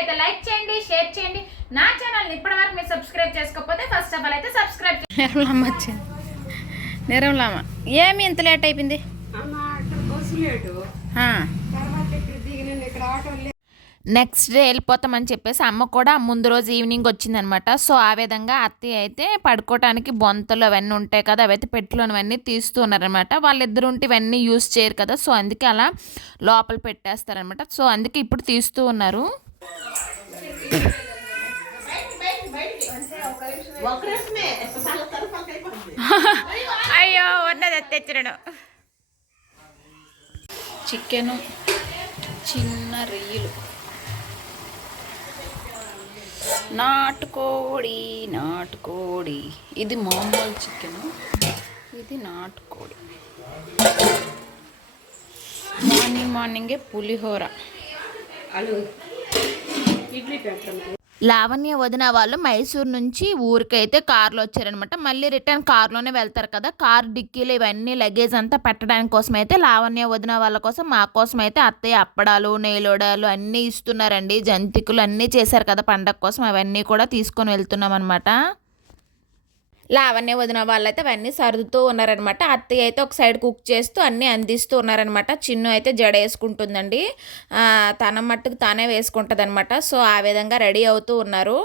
అయితే లైక్ చేయండి, షేర్ చేయండి. నా ఛానల్ని ఇప్పటివరకు మీరు సబ్స్క్రైబ్ చేసుకోకపోతే ఫస్ట్ ఆఫ్ ఆల్ అయితే సబ్స్క్రైబ్ చేయండి. నిర్మలమ్మ వచ్చింది. నిర్మలమ్మ ఏమి ఇంత లేట్ అయిపోయింది? నెక్స్ట్ డే వెళ్ళిపోతామని చెప్పేసి అమ్మ కూడా ముందు రోజు ఈవినింగ్ వచ్చిందనమాట. సో ఆ విధంగా అత్తయ్య అయితే పడుకోవడానికి బొంతలు అవన్నీ ఉంటాయి కదా, అవైతే పెట్టులోనివన్నీ తీస్తూ ఉన్నారనమాట. వాళ్ళిద్దరు ఉంటే ఇవన్నీ యూజ్ చేయరు కదా, సో అందుకే అలా లోపల పెట్టేస్తారనమాట. సో అందుకే ఇప్పుడు తీస్తూ ఉన్నారు. అయ్యో ఉన్నది తెచ్చడం. చికెను, చిన్న రొయ్యలు, నాటుకోడి. నాటుకోడి ఇది మామూలు చికెను, ఇది నాటుకోడి. మార్నింగే పులిహోర. లావణ్య వదిన వాళ్ళు మైసూర్ నుంచి ఊరికైతే కార్లో వచ్చారనమాట. మళ్ళీ రిటర్న్ కార్లోనే వెళ్తారు కదా. కార్ డిక్కీలు ఇవన్నీ లగేజ్ అంతా పెట్టడానికి కోసం అయితే లావణ్య వదిన వాళ్ళ కోసం, మా కోసం అయితే అత్తయ్య అప్పడాలు, నేలోడాలు అన్నీ ఇస్తున్నారండి. జంతికలు అన్నీ చేశారు కదా పండగ కోసం, అవన్నీ కూడా తీసుకొని వెళ్తున్నాం అనమాట. లావణ్య వదిన వాళ్ళైతే అవన్నీ సర్దుతూ ఉన్నారనమాట. అత్తయ్య అయితే ఒక సైడ్ కుక్ చేస్తూ అన్నీ అందిస్తూ ఉన్నారనమాట. చిన్ను అయితే జడ వేసుకుంటుందండి, తన మట్టుకు తానే వేసుకుంటుంది అనమాట. సో ఆ విధంగా రెడీ అవుతూ ఉన్నారు.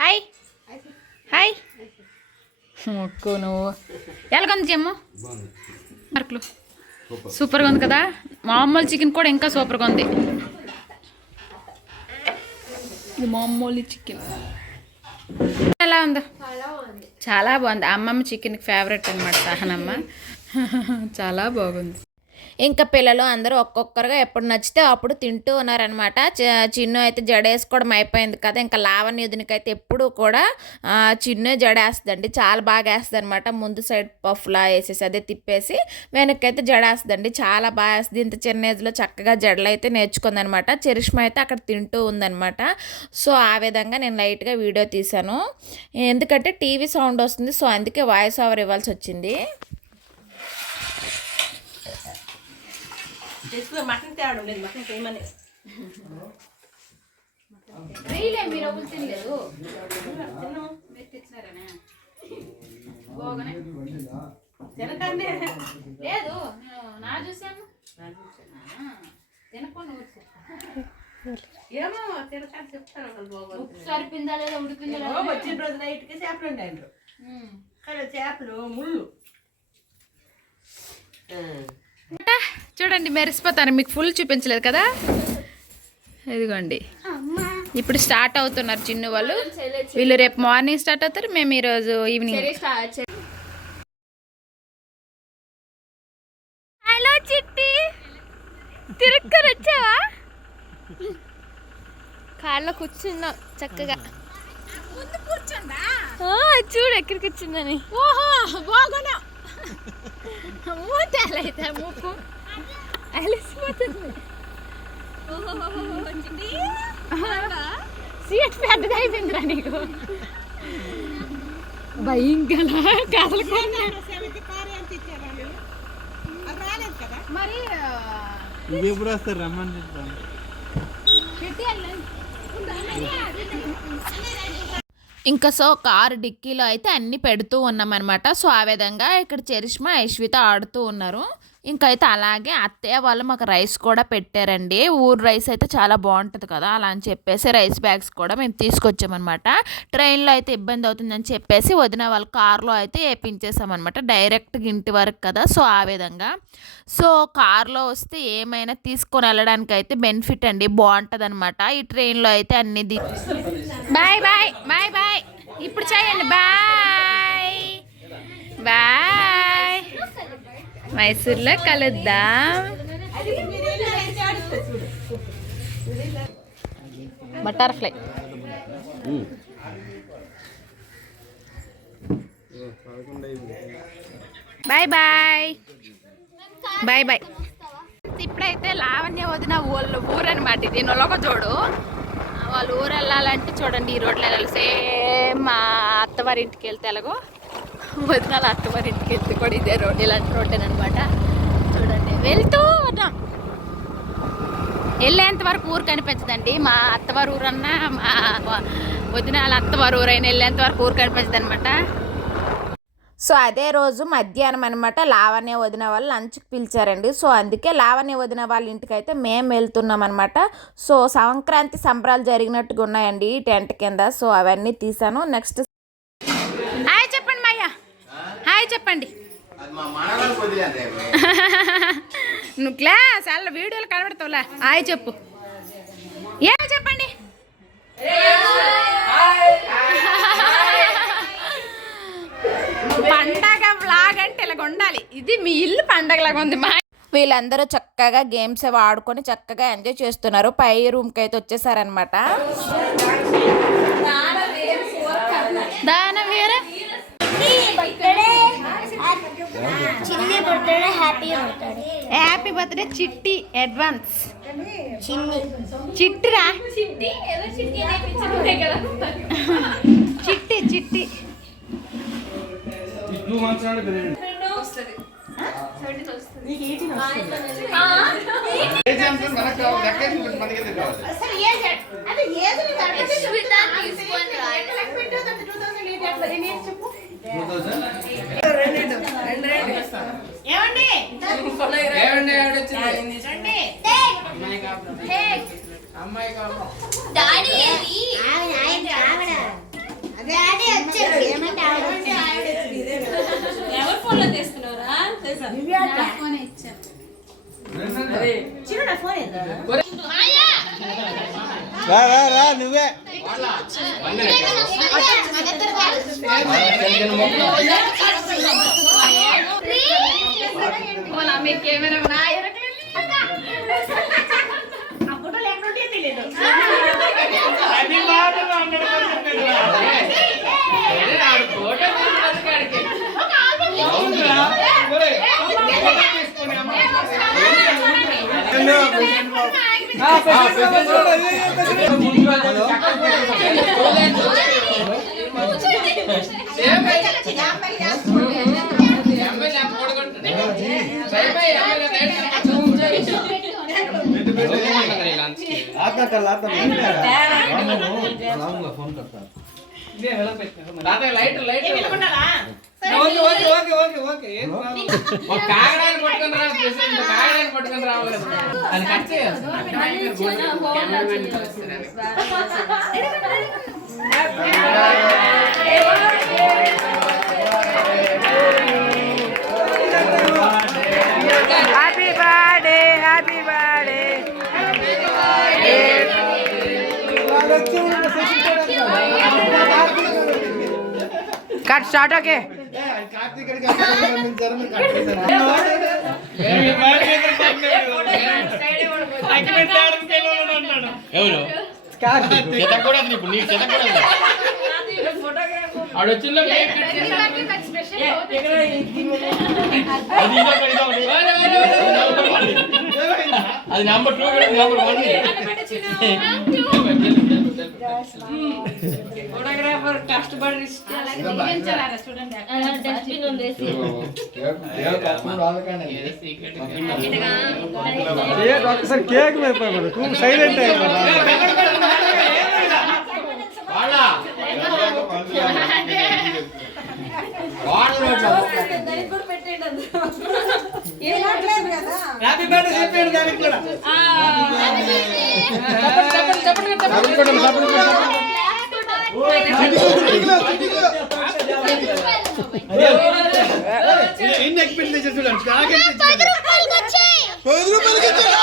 హాయ్ హాయ్ మొక్కు నువ్వు ఎలాగొంది చెమ్ము మార్కులు సూపర్గా ఉంది కదా. మామూలు చికెన్ కూడా ఇంకా సూపర్గా ఉంది. ఇది మామూలు చికెన్ ఎలా ఉందో? చాలా బాగుంది. అమ్మమ్మ చికెన్కి ఫేవరెట్ అనమాట సహనమ్మ. చాలా బాగుంది. ఇంకా పిల్లలు అందరూ ఒక్కొక్కరుగా ఎప్పుడు నచ్చితే అప్పుడు తింటూ ఉన్నారనమాట. చిన్ను అయితే జడేసుకోవడం అయిపోయింది కదా. ఇంకా లావణ్య వదినకైతే ఎప్పుడు కూడా చిన్ను జడేస్తుందండి, చాలా బాగా వేస్తుంది అనమాట. ముందు సైడ్ పఫ్లా వేసేసి అదే తిప్పేసి వెనక్కైతే జడేస్తుందండి, చాలా బాగా వేస్తుంది. ఇంత చిన్న ఏజ్లో చక్కగా జడలు అయితే నేర్చుకుందనమాట. చరిష్మ అయితే అక్కడ తింటూ ఉందనమాట. సో ఆ విధంగా నేను లైట్గా వీడియో తీశాను, ఎందుకంటే టీవీ సౌండ్ వస్తుంది. సో అందుకే వాయిస్ ఓవర్ ఇవ్వాల్సి వచ్చింది. మటన్ తేవడం లేదు, మటన్ చేయమని మీరు తినలేదు లేదు, నా చూసాను ఏమో తినకాని చెప్తాను. సరిపోయిందా లేదా, ఉడికిందా? వచ్చిన రోజు నైట్కి చేపలు ఉండాలి కానీ చేపలు ముళ్ళు. చూడండి మెరిసిపోతాను, మీకు ఫుల్ చూపించలేదు కదా. ఇదిగోండి ఇప్పుడు స్టార్ట్ అవుతున్నారు చిన్ను వాళ్ళు. వీళ్ళు రేపు మార్నింగ్ స్టార్ట్ అవుతారు, మేము ఈరోజు ఈవినింగ్. హలో చిట్టి, తిరుక్కొని వచ్చావా? కాళ్ళలో కూర్చున్నాం చక్కగా. చూడు ఎక్కడికి కూర్చుందని. ఓహో బాగున్నా మూతలైతే ముక్కు అలిసిపోతుంది. సీట్ పెద్దది అయిపోయిందిరా నీకు. భయంకర మరి ఎప్పుడు వస్తారు రమ్మని ఇంకా. సో కారు డిక్కీలో అయితే అన్నీ పెడుతూ ఉన్నామన్నమాట. సో ఆ విధంగా ఇక్కడ చరిష్మ యశ్విత ఆడుతూ ఉన్నారు. ఇంకైతే అలాగే అత్తయ్య వాళ్ళు మాకు రైస్ కూడా పెట్టారండి. ఊరు రైస్ అయితే చాలా బాగుంటుంది కదా, అలా అని చెప్పేసి రైస్ బ్యాగ్స్ కూడా మేము తీసుకొచ్చామన్నమాట. ట్రైన్లో అయితే ఇబ్బంది అవుతుందని చెప్పేసి వదిన వాళ్ళ కార్లో అయితే వేపించేసామన్నమాట, డైరెక్ట్గా ఇంటి వరకు కదా. సో ఆ విధంగా సో కార్లో వస్తే ఏమైనా తీసుకొని వెళ్ళడానికి అయితే బెనిఫిట్ అండి, బాగుంటుంది అనమాట. ఈ ట్రైన్లో అయితే అన్ని బాయ్ బాయ్ బాయ్ బాయ్ ఇప్పుడు చేయండి. బాయ్ బాయ్, మైసూర్లో కలుద్దాం. Butterfly bye bye bye bye. ఇప్పుడైతే లావణ్య వదిన ఊరు అనమాట. ఇది నొలగ చూడు, వాళ్ళు ఊరు వెళ్ళాలంటే చూడండి ఈ రోడ్లో వెళ్ళాలి. సేమ్ మా అత్తవారింటికి వెళ్తే ఎలాగో వదినాలు అత్తవారింటికి వెళ్తే కూడా ఇదే రోడ్, ఇలాంటి రోడ్డేనమాట. చూడండి వెళ్తూ ఉన్నాం. వెళ్ళేంత వరకు ఊరు కనిపించదండి. మా అత్తవారు ఊరన్నా మా వదిన వాళ్ళ అత్తవారు ఊరైనా వెళ్ళేంత వరకు ఊరు కనిపించదు అనమాట. సో అదే రోజు మధ్యాహ్నం అనమాట లావణ్య వదిన వాళ్ళు లంచ్కి పిలిచారండి. సో అందుకే లావణ్య వదిన వాళ్ళ ఇంటికి అయితే మేము వెళ్తున్నాం అనమాట. సో సంక్రాంతి సంబరాలు జరిగినట్టుగా ఉన్నాయండి ఈ టెంట్ కింద. సో అవన్నీ తీసాను. నెక్స్ట్ హాయ్ చెప్పండి మాయ్య, హాయ్ చెప్పండి. నువ్వు క్లాస్ అలా వీడియోలు కనబడతావులా, హాయ్ చెప్పు. ఏమి చెప్పండి. పండగ వ్లాగ్ అంటే ఇలాగ ఉండాలి. ఇది మీ ఇల్లు పండగలాగా ఉంది. మా వీళ్ళందరూ చక్కగా గేమ్స్ అవి ఆడుకొని చక్కగా ఎంజాయ్ చేస్తున్నారు. పై రూమ్కి అయితే వచ్చేసారనమాట. దాన వేరే హ్యాపీ బర్త్డే చిట్టి అడ్వాన్స్. చిట్టిరా చిట్టి చిట్టి ఎవరు ఫోన్లో తీసుకున్నారా? నువ్వే కాగడాన్ని పట్టుకొని రావాలి. అది కట్ చేయాలి. Happy birthday happy birthday. Cut start. Okay ఎవరు చెతకూడదు ఇప్పుడు నీకు చెతకూడదు. ఆడ వచ్చిందో అది నెంబర్ 2 నెంబర్ 1. ఫోటోగ్రాఫర్ కష్టపడి ఒకసారి కేక్ సైలెంట్ హ్యాపీ బర్త్డే చెప్పాడు దానికి కూడా. ఎన్ని ఎక్స్పెక్ట్ చేసి చూడండి. 10 రూపాయలకి ఇచ్చాడు.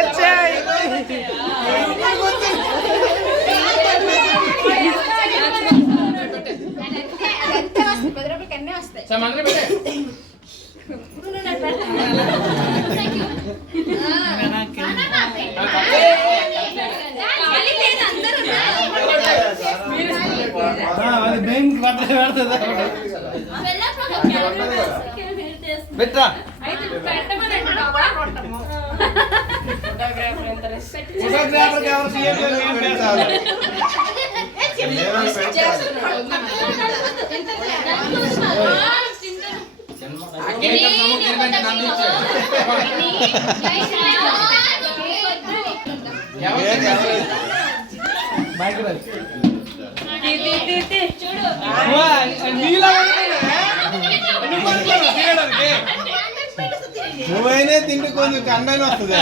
వచ్చాయి. పెట్టరా ఫోటోగ్రాఫర్ ఆ కేక్ సముద్రం తినడానికి నన్ను ఇచ్చాడు. నువ్వైనా తిండి కొంచెం కండైనా వస్తుంది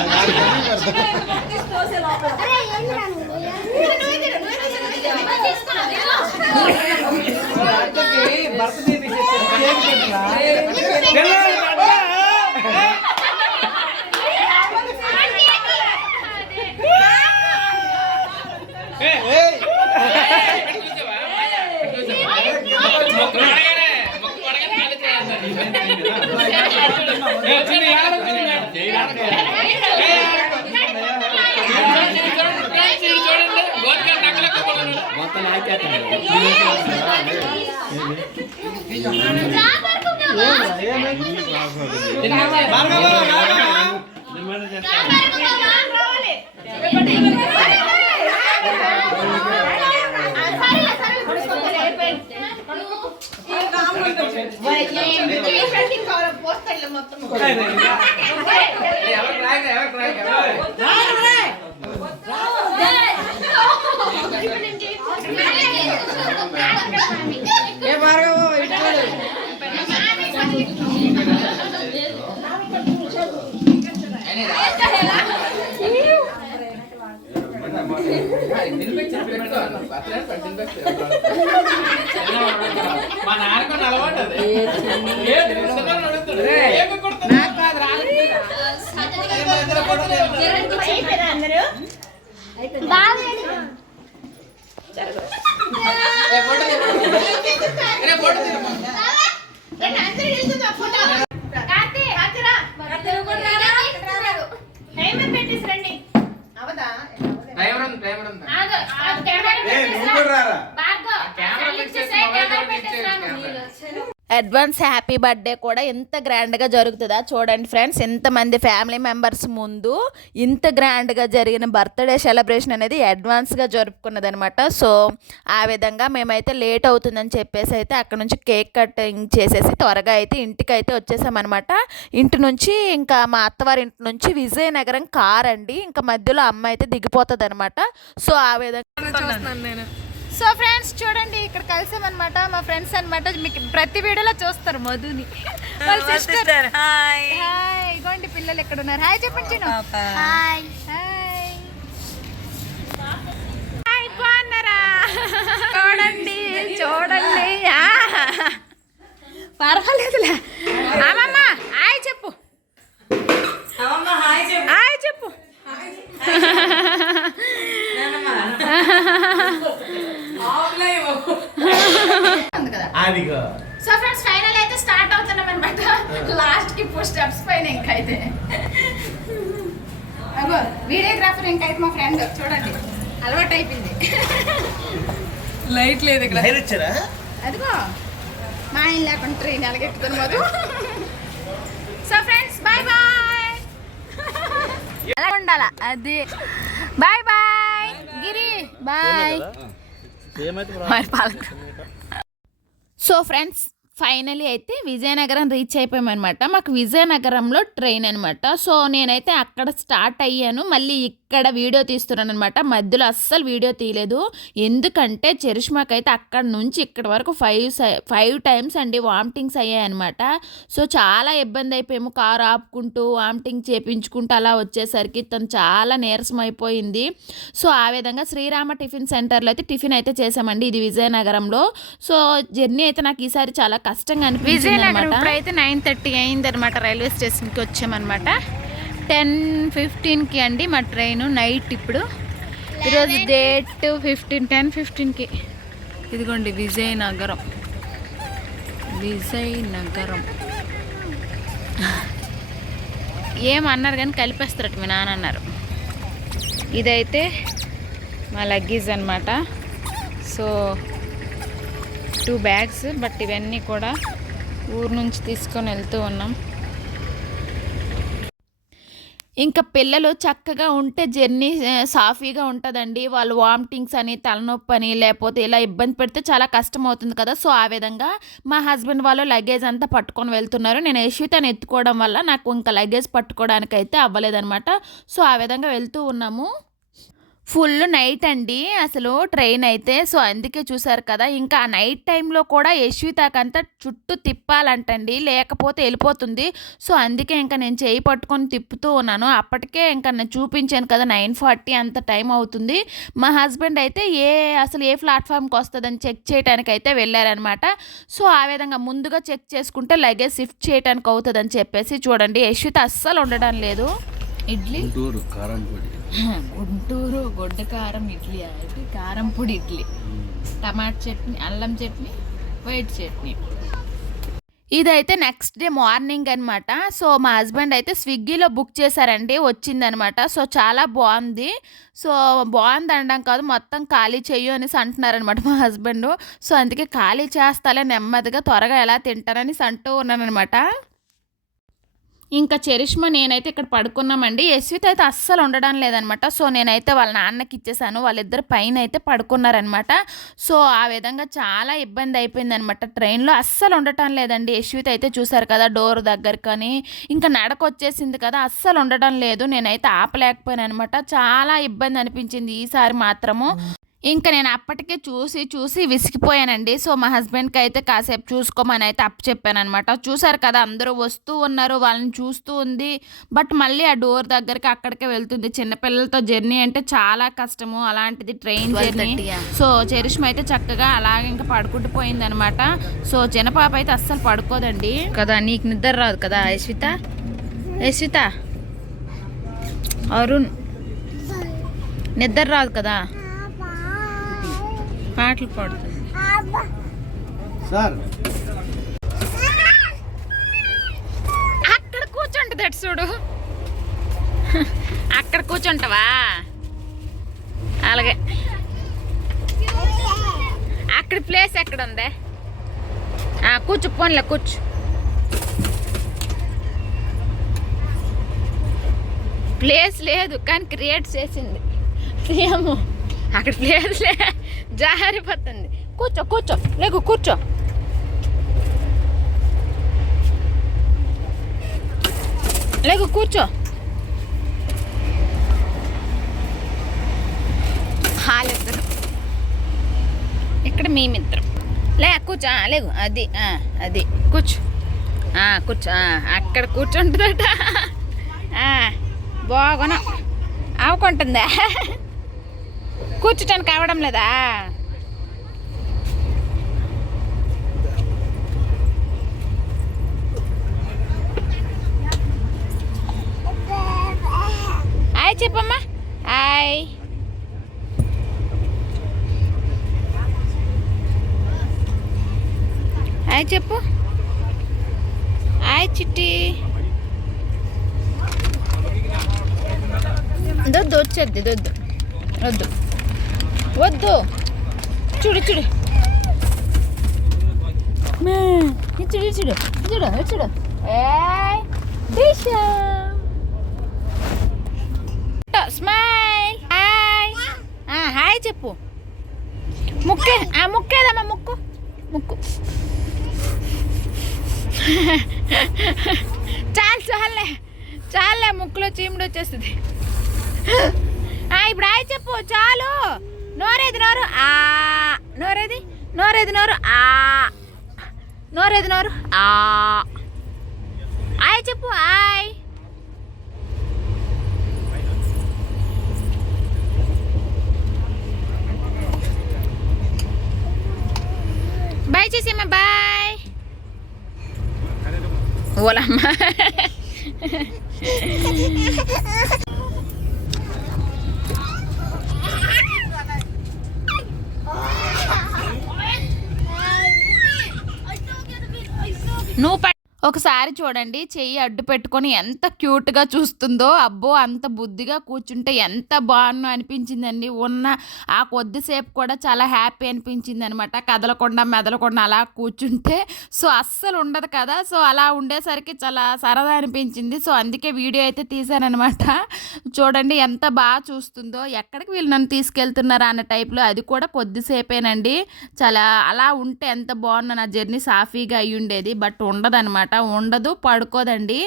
మొత్తం నాకేస్తాను. మా నాన్నకు అలవాటు అది. అడ్వాన్స్ హ్యాపీ బర్త్డే కూడా ఎంత గ్రాండ్గా జరుగుతుందా చూడండి ఫ్రెండ్స్. ఎంతమంది ఫ్యామిలీ మెంబర్స్ ముందు ఇంత గ్రాండ్గా జరిగిన బర్త్డే సెలబ్రేషన్ అనేది అడ్వాన్స్గా జరుపుకున్నదనమాట. సో ఆ విధంగా మేమైతే లేట్ అవుతుందని చెప్పేసి అయితే అక్కడ నుంచి కేక్ కటింగ్ చేసేసి త్వరగా అయితే ఇంటికి అయితే వచ్చేసామన్నమాట. ఇంటి నుంచి ఇంకా మా అత్తవారి ఇంటి నుంచి విజయనగరం కార్ అండి, ఇంకా మధ్యలో అమ్మ అయితే దిగిపోతుంది అనమాట. సో ఆ విధంగా చూస్తున్నాను నేను. సో ఫ్రెండ్స్ చూడండి ఇక్కడ కలిసామన్నమాట, మా ఫ్రెండ్స్ అన్నమాట. మీకు ప్రతి వీడియోలో చూస్తారు మధుని వాళ్ళ సిస్టర్. హాయ్ హాయ్, ఇగోండి పిల్లలు ఎక్కడ ఉన్నారు. హాయ్ చెప్పండి చిన్న. హాయ్ హాయ్ హాయ్, బాగున్నారా? చూడండి చూడండి, పర్వాలేదులే. అమ్మమ్మ హాయ్ చెప్పు, హాయ్ చెప్పు. సో ఫ్రెండ్స్ ఫైనల్ అయితే స్టార్ట్ అవుతున్నాం అనమాట. లాస్ట్ కి 4 స్టెప్స్ పైన ఇంకైతే అగో వీడియోగ్రాఫర్ ఇంకైతే మా ఫ్రెండ్ చూడండి అలవాటు అయిపోయింది. లైట్ లేదు ఇక్కడ, అదిగో మా ఆయన లేకుండా ట్రైన్ ఎలాగెట్టుకుని Madhu. So friends bye bye, ఎలా ఉండాలా అది. బాయ్ బాయ్ గిరి, బాయ్. సో ఫ్రెండ్స్ ఫైనలీ అయితే విజయనగరం రీచ్ అయిపోయామన్నమాట. మాకు విజయనగరంలో ట్రైన్ అనమాట. సో నేనైతే అక్కడ స్టార్ట్ అయ్యాను, మళ్ళీ ఇక్కడ వీడియో తీస్తున్నాను అనమాట. మధ్యలో అస్సలు వీడియో తీయలేదు, ఎందుకంటే చరిష్మాకైతే అక్కడ నుంచి ఇక్కడ వరకు 5 టైమ్స్ అండి వామిటింగ్స్ అయ్యాయన్నమాట. సో చాలా ఇబ్బంది అయిపోయాము, కారు ఆపుకుంటూ వామిటింగ్ చేపించుకుంటూ అలా వచ్చేసరికి తను చాలా నీరసం అయిపోయింది. సో ఆ విధంగా శ్రీరామ టిఫిన్ సెంటర్లో అయితే టిఫిన్ అయితే చేసామండి, ఇది విజయనగరంలో. సో జర్నీ అయితే నాకు ఈసారి చాలా కష్టంగా అనిపించింది అనమాట. ఇప్పుడైతే 9:30 అయిందనమాట, రైల్వే స్టేషన్కి వచ్చామన్నమాట. 10:15కి అండి మా ట్రైన్ నైట్. ఇప్పుడు ఈరోజు డేట్ 10:15కి. ఇదిగోండి విజయనగరం, విజయనగరం ఏమన్నారు కానీ కలిపేస్తారట మీ నాన్న అన్నారు. ఇదైతే మా లగేజ్ అనమాట. సో 2 బ్యాగ్స్, బట్ ఇవన్నీ కూడా ఊరు నుంచి తీసుకొని వెళ్తూ ఉన్నాం. ఇంకా పిల్లలు చక్కగా ఉంటే జర్నీ సాఫీగా ఉంటుందండి. వాళ్ళు వామిటింగ్స్ అని, తలనొప్పి అని, లేకపోతే ఇలా ఇబ్బంది పెడితే చాలా కష్టం అవుతుంది కదా. సో ఆ విధంగా మా హస్బెండ్ వాళ్ళు లగేజ్ అంతా పట్టుకొని వెళ్తున్నారు. నేను యశ్వితని ఎత్తుకోవడం వల్ల నాకు ఇంకా లగేజ్ పట్టుకోవడానికి అయితే అవ్వలేదన్నమాట. సో ఆ విధంగా వెళ్తూ ఉన్నాము. ఫుల్ నైట్ అండి అసలు ట్రైన్ అయితే. సో అందుకే చూసారు కదా, ఇంకా ఆ నైట్ టైంలో కూడా యశ్వితకంతా చుట్టూ తిప్పాలంటండి, లేకపోతే వెళ్ళిపోతుంది. సో అందుకే ఇంకా నేను చేయి పట్టుకొని తిప్పుతూ ఉన్నాను. అప్పటికే ఇంకా నేను చూపించాను కదా 9:40 అంత టైం అవుతుంది. మా హస్బెండ్ అయితే అసలు ఏ ప్లాట్ఫామ్కి వస్తుందని చెక్ చేయడానికి అయితే వెళ్ళారనమాట. సో ఆ విధంగా ముందుగా చెక్ చేసుకుంటే లగేజ్ షిఫ్ట్ చేయడానికి అవుతుందని చెప్పేసి చూడండి యశ్విత అస్సలు ఉండడం లేదు. ఇడ్లీ గుంటూరు కారం పొడి, గుంటూరు గొడ్డ కారం ఇడ్లీ, అది కారం పొడి ఇడ్లీ, టమాటా చట్నీ, అల్లం చట్నీ, వైట్ చట్నీ. ఇదైతే నెక్స్ట్ డే మార్నింగ్ అనమాట. సో మా హస్బెండ్ అయితే స్విగ్గీలో బుక్ చేశారండి, వచ్చిందనమాట. సో చాలా బాగుంది. సో బాగుంది అనడం కాదు, మొత్తం ఖాళీ చెయ్యు అనేసి అంటున్నారనమాట మా హస్బెండ్. సో అందుకే ఖాళీ చేస్తాలే నెమ్మదిగా, త్వరగా ఎలా తింటారనేసి అంటూ ఉన్నానమాట. ఇంకా చరిష్మా నేనైతే ఇక్కడ పడుకున్నామండి. యశ్విత అయితే అస్సలు ఉండడం లేదనమాట. సో నేనైతే వాళ్ళ నాన్నకి ఇచ్చేసాను, వాళ్ళిద్దరు పైన అయితే పడుకున్నారనమాట. సో ఆ విధంగా చాలా ఇబ్బంది అయిపోయిందనమాట. ట్రైన్లో అస్సలు ఉండటం లేదండి. యశ్విత అయితే చూసారు కదా డోర్ దగ్గర కానీ ఇంకా నడకొచ్చేసింది కదా, అస్సలు ఉండడం లేదు. నేనైతే ఆపలేకపోయాను అనమాట. చాలా ఇబ్బంది అనిపించింది ఈసారి మాత్రము. ఇంకా నేను అప్పటికే చూసి విసిగిపోయానండి. సో మా హస్బెండ్కి అయితే కాసేపు చూసుకోమని అయితే చెప్పాను అనమాట. చూసారు కదా అందరూ వస్తూ ఉన్నారు, వాళ్ళని చూస్తూ ఉంది. బట్ మళ్ళీ ఆ డోర్ దగ్గరికి అక్కడికే వెళ్తుంది. చిన్నపిల్లలతో జర్నీ అంటే చాలా కష్టము, అలాంటిది ట్రైన్ జర్నీ. సో చరిష్మ అయితే చక్కగా అలాగే ఇంకా పడుకుంటూ పోయింది అనమాట. సో చిన్న పాప అయితే అస్సలు పడుకోదండి కదా. నీకు నిద్ర రాదు కదా యశ్విత అరుణ్, నిద్ర రాదు కదా, పాటలు పాడుతుంది సార్. అక్కడ కూర్చుంటుంది అటు చూడు, అక్కడ కూర్చుంటావా? అలాగే అక్కడ ప్లేస్ ఎక్కడ ఉంది? కూర్చో, పోన్లే కూర్చో. ప్లేస్ లేదు కానీ క్రియేట్ చేసింది ఏమో, అక్కడ ప్లేస్ జారిపోతుంది. కూర్చో లేకు, కూర్చో. వాళ్ళిద్దరు ఇక్కడ మేమిద్దరం. కూర్చో, లేకు, అది కూర్చో, అక్కడ కూర్చుంటుందట. బాగున్నా అవ్వకుంటుందా? కూర్చోటానికి అవడం లేదా? హాయ్ చెప్పమ్మా, హాయ్. హాయ్ చెప్పు, హాయ్ చిట్టి. దొద్దు వచ్చేద్ది, వద్దు చూడు స్మైల్. హాయ్ చెప్పు. ముక్కేదమ్మా, ముక్కు. చాలే ముక్కులో చీముడు వచ్చేస్తుంది. ఇప్పుడు హాయ్ చెప్పు చాలు. నోరేది నోరు, నోరు హాయ్ చెప్పు, హాయ్. Bye చేసేమ్మా, bye. ఓలమ్మా. ఒకసారి చూడండి, చెయ్యి అడ్డు పెట్టుకొని ఎంత క్యూట్గా చూస్తుందో. అబ్బో, అంత బుద్ధిగా కూర్చుంటే ఎంత బాగున్నా అనిపించిందండి. ఉన్న ఆ కొద్దిసేపు కూడా చాలా హ్యాపీ అనిపించింది అనమాట. కదలకుండా మెదలకుండా అలా కూర్చుంటే సో అస్సలు ఉండదు కదా. సో అలా ఉండేసరికి చాలా సరదా అనిపించింది. సో అందుకే వీడియో అయితే తీశానమాట. చూడండి ఎంత బాగా చూస్తుందో. ఎక్కడికి వీళ్ళు నన్ను తీసుకెళ్తున్నారా అన్న టైప్లో. అది కూడా కొద్దిసేపేనండి. చాలా అలా ఉంటే ఎంత బాగున్నా నా జర్నీ సాఫీగా అయ్యి ఉండేది. బట్ ఉండదనమాట, ఉండదు, పడుకోదండి.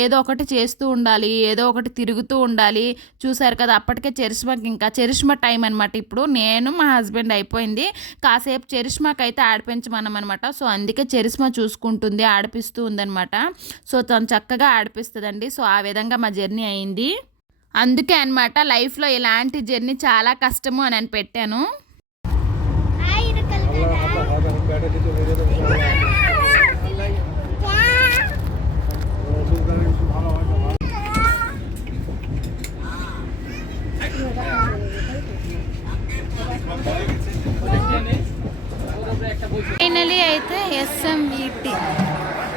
ఏదో ఒకటి చేస్తూ ఉండాలి, ఏదో ఒకటి తిరుగుతూ ఉండాలి. చూసారు కదా, అప్పటికే చరిష్మాకి ఇంకా చరిష్మా టైం అనమాట. ఇప్పుడు నేను మా హస్బెండ్ అయిపోయింది. కాసేపు చరిష్మాకి అయితే ఆడిపించమన్నమాట. సో అందుకే చరిష్మా చూసుకుంటుంది, ఆడిపిస్తూ ఉందనమాట. సో తను చక్కగా ఆడిపిస్తుందండి. సో ఆ విధంగా మా జర్నీ అయింది. అందుకే అనమాట లైఫ్లో ఇలాంటి జర్నీ చాలా కష్టము అని పెట్టాను. ఫైనలీ అయితే ఎస్ఎంఈటి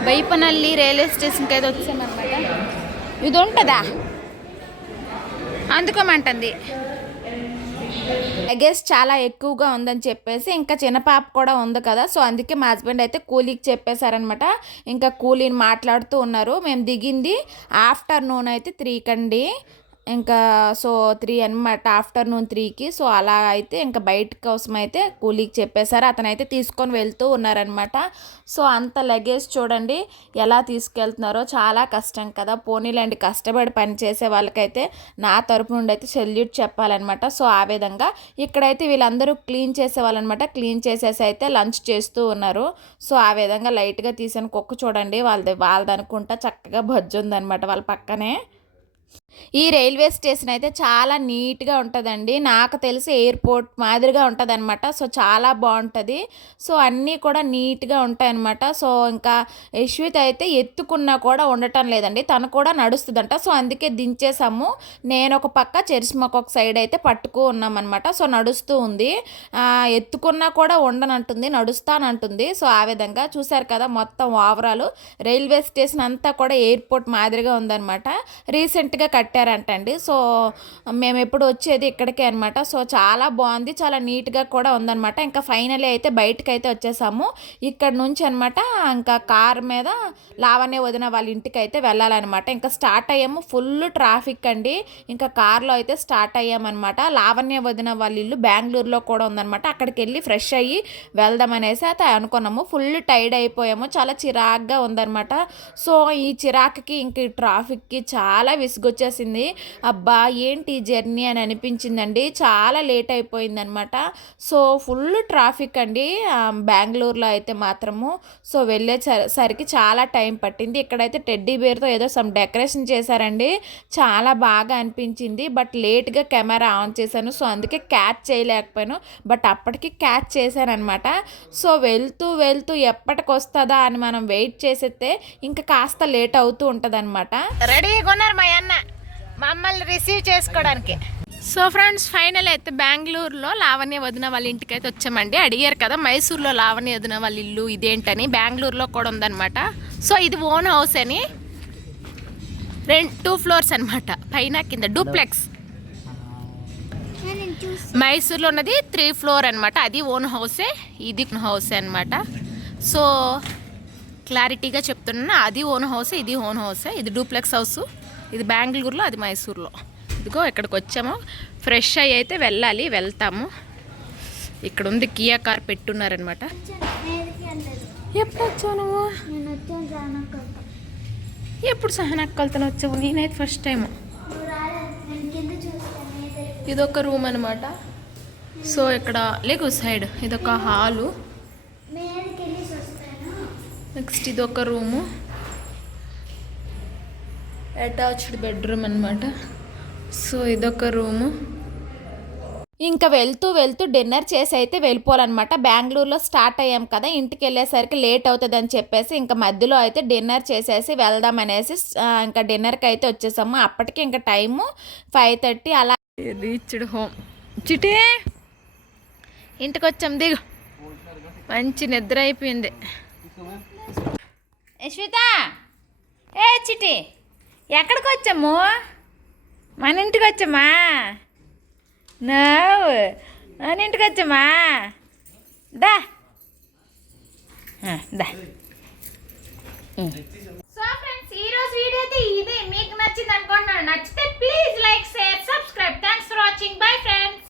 బైపనల్లి రైల్వే స్టేషన్కి అయితే వచ్చామన్నమాట. ఇది ఉంటుందా అందుకోమంటుంది. లగేజ్ చాలా ఎక్కువగా ఉందని చెప్పేసి ఇంకా చిన్న పాప కూడా ఉంది కదా. సో అందుకే మా హస్బెండ్ అయితే కూలీకి చెప్పేశారనమాట. ఇంకా కూలీని మాట్లాడుతూ ఉన్నారు. మేము దిగింది ఆఫ్టర్నూన్ అయితే 3 కండి. ఇంకా సో 3 అనమాట, ఆఫ్టర్నూన్ 3కి. సో అలా అయితే ఇంకా బయట కోసం అయితే కూలీకి చెప్పేశారు. అతనైతే తీసుకొని వెళ్తూ ఉన్నారనమాట. సో అంత లగేజ్ చూడండి ఎలా తీసుకెళ్తున్నారో. చాలా కష్టం కదా. పోనీలేండి, కష్టపడి పని చేసే వాళ్ళకైతే నా తరపు నుండి అయితే సెల్యూట్ చెప్పాలన్నమాట. సో ఆ విధంగా ఇక్కడైతే వీళ్ళందరూ క్లీన్ చేసేవాళ్ళనమాట. క్లీన్ చేసేసి అయితే లంచ్ చేస్తూ ఉన్నారు. సో ఆ విధంగా లైట్గా తీసాను. కుక్క చూడండి వాళ్ళది అనుకుంటా చక్కగా బజ్జు ఉందనమాట వాళ్ళ పక్కనే. ఈ రైల్వే స్టేషన్ అయితే చాలా నీట్గా ఉంటుందండి. నాకు తెలిసి ఎయిర్పోర్ట్ మాదిరిగా ఉంటుంది అనమాట. సో చాలా బాగుంటుంది. సో అన్నీ కూడా నీట్గా ఉంటాయన్నమాట. సో ఇంకా యశ్విత్ అయితే ఎత్తుకున్నా కూడా ఉండటం లేదండి, తను కూడా నడుస్తుందంట. సో అందుకే దించేసాము. నేను ఒక పక్క చరిష్మాకు ఒక సైడ్ అయితే పట్టుకు ఉన్నామన్నమాట. సో నడుస్తూ ఉంది. ఎత్తుకున్నా కూడా ఉండనంటుంది, నడుస్తానంటుంది. సో ఆ విధంగా చూసారు కదా, మొత్తం ఓవరాల్ రైల్వే స్టేషన్ అంతా కూడా ఎయిర్పోర్ట్ మాదిరిగా ఉందన్నమాట. రీసెంట్గా కట్టారంటండి. సో మేము ఎప్పుడు వచ్చేది ఇక్కడికే అనమాట. సో చాలా బాగుంది, చాలా నీట్గా కూడా ఉందన్నమాట. ఇంకా ఫైనలీ అయితే బయటకు అయితే వచ్చేసాము. ఇక్కడ నుంచి అనమాట ఇంకా కార్ మీద లావణ్య వదిన వాళ్ళ ఇంటికి అయితే వెళ్ళాలన్నమాట. ఇంకా స్టార్ట్ అయ్యాము. ఫుల్ ట్రాఫిక్ అండి. ఇంకా కార్లో అయితే స్టార్ట్ అయ్యామన్నమాట. లావణ్య వదిన వాళ్ళ ఇల్లు బెంగళూరులో కూడా ఉందన్నమాట. అక్కడికి వెళ్ళి ఫ్రెష్ అయ్యి వెళ్దామనేసి అయితే అనుకున్నాము. ఫుల్ టైర్డ్ అయిపోయాము, చాలా చిరాగ్గా ఉందన్నమాట. సో ఈ చిరాకుకి ఇంక ఈ ట్రాఫిక్కి చాలా విసుగొచ్చేసింది. అబ్బా ఏంటి జర్నీ అని అనిపించిందండి. చాలా లేట్ అయిపోయిందనమాట. సో ఫుల్ ట్రాఫిక్ అండి బెంగళూరులో అయితే మాత్రము. సో వెళ్ళేసరికి చాలా టైం పట్టింది. ఇక్కడైతే టెడ్డీ బేర్తో ఏదో సమ్ డెకరేషన్ చేశారండి, చాలా బాగా అనిపించింది. బట్ లేట్గా కెమెరా ఆన్ చేశాను. సో అందుకే క్యాచ్ చేయలేకపోయాను. బట్ అప్పటికి క్యాచ్ చేశాను అనమాట. సో వెళ్తూ వెళ్తూ ఎప్పటికి వస్తుందా అని మనం వెయిట్ చేసేస్తే ఇంకా కాస్త లేట్ అవుతూ ఉంటుంది అనమాట. రెడీగా ఉన్నారు మా అన్న మమ్మల్ని రిసీవ్ చేసుకోవడానికి. సో ఫ్రెండ్స్ ఫైనల్ అయితే బెంగళూరులో లావణ్య వదిన వాళ్ళ ఇంటికి అయితే వచ్చామండి. అడిగారు కదా మైసూర్లో లావణ్య వదిన వాళ్ళ ఇల్లు ఇదేంటని. బెంగళూరులో కూడా ఉందన్నమాట. సో ఇది ఓన్ హౌస్ అని 2 ఫ్లోర్స్ అనమాట, పైన కింద డూప్లెక్స్. మైసూర్లో ఉన్నది 3 ఫ్లోర్ అనమాట. అది ఓన్ హౌసే, ఇది హౌసే అనమాట. సో క్లారిటీగా చెప్తున్నా, అది ఓన్ హౌసే, ఇది ఓన్ హౌసే. ఇది డూప్లెక్స్ హౌస్, ఇది బెంగళూరులో, అది మైసూర్లో. ఇదిగో ఇక్కడికి వచ్చాము. ఫ్రెష్ అయ్యి అయితే వెళ్తాము. ఇక్కడ ఉంది కియా కార్ పెట్టున్నారనమాట. ఎప్పుడు వచ్చావు నువ్వు? ఎప్పుడు సహనక్కలతో వచ్చావు? నేనైతే ఫస్ట్ టైము. ఇదొక రూమ్ అనమాట. సో ఇక్కడ లేకు సైడ్ ఇదొక హాలు. నెక్స్ట్ ఇదొక రూము, అటాచ్డ్ బెడ్రూమ్ అనమాట. సో ఇదొక రూము. ఇంకా వెళ్తూ వెళ్తూ డిన్నర్ చేసి అయితే వెళ్ళిపోవాలన్నమాట. బెంగళూరులో స్టార్ట్ అయ్యాం కదా, ఇంటికి వెళ్ళేసరికి లేట్ అవుతుంది అని చెప్పేసి ఇంకా మధ్యలో అయితే డిన్నర్ చేసేసి వెళ్దామనేసి ఇంకా డిన్నర్కి అయితే వచ్చేసాము. అప్పటికి ఇంకా టైము 5:30 అలా. Reached home. చిటే ఇంటికి వచ్చాం, దిగు. మంచి నిద్ర అయిపోయింది. యశ్విత ఏ చిటి ఎక్కడికి వచ్చాము మన ఇంటికి వచ్చామా నవ్వు మన ఇంటికి వచ్చామా దా దా సో ఫ్రెండ్స్ ఈ రోజు వీడియో అయితే ఇది మీకు నచ్చింది అనుకుంటున్నాను. నచ్చితే please like share subscribe. Thanks for watching. Bye friends.